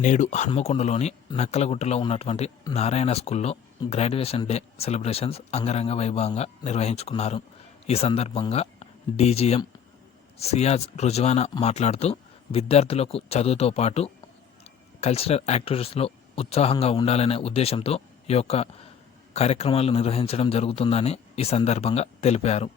నేడు హన్మకొండలోని నక్కలగుట్టలో ఉన్నటువంటి నారాయణ స్కూల్లో గ్రాడ్యుయేషన్ డే సెలబ్రేషన్స్ అంగరంగ వైభవంగా నిర్వహించుకున్నారు. ఈ సందర్భంగా డీజీఎం సియాజ్ రుజ్వానా మాట్లాడుతూ విద్యార్థులకు చదువుతో పాటు కల్చరల్ యాక్టివిటీస్లో ఉత్సాహంగా ఉండాలనే ఉద్దేశంతో ఈ యొక్క కార్యక్రమాలు నిర్వహించడం జరుగుతుందని ఈ సందర్భంగా తెలిపారు.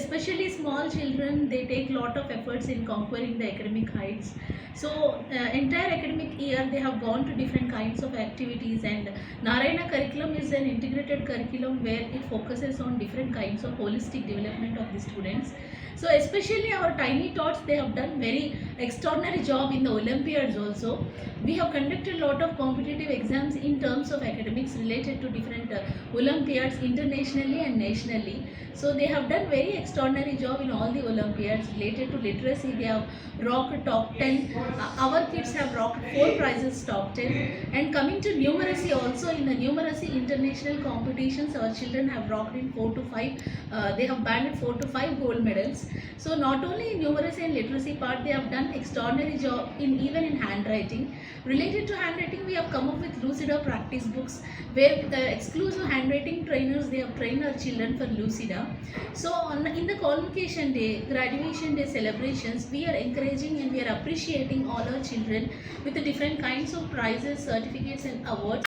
Especially small children, they take lot of efforts in conquering the academic heights. So entire academic year they have gone to different kinds of activities, and Narayana curriculum is an integrated curriculum where it focuses on different kinds of holistic development of the students. So especially our tiny tots, they have done very extraordinary job in the Olympiads also. We have conducted a lot of competitive exams in terms of academics related to different Olympiads internationally and nationally. So they have done very extraordinary job in all the Olympiads related to literacy. They have rocked top 10. Our kids have rocked 4 prizes top 10. And coming to numeracy also, in the numeracy international competitions, our children have rocked in 4 to 5. They have banded 4 to 5 gold medals. So not only in numeracy and literacy part, they have done extraordinary job in even in handwriting. Related to handwriting, we have come up with Lucida practice books where the exclusive handwriting trainers, they have trained our children for Lucida. So in the convocation day, graduation day celebrations, we are encouraging and we are appreciating all our children with the different kinds of prizes, certificates and awards.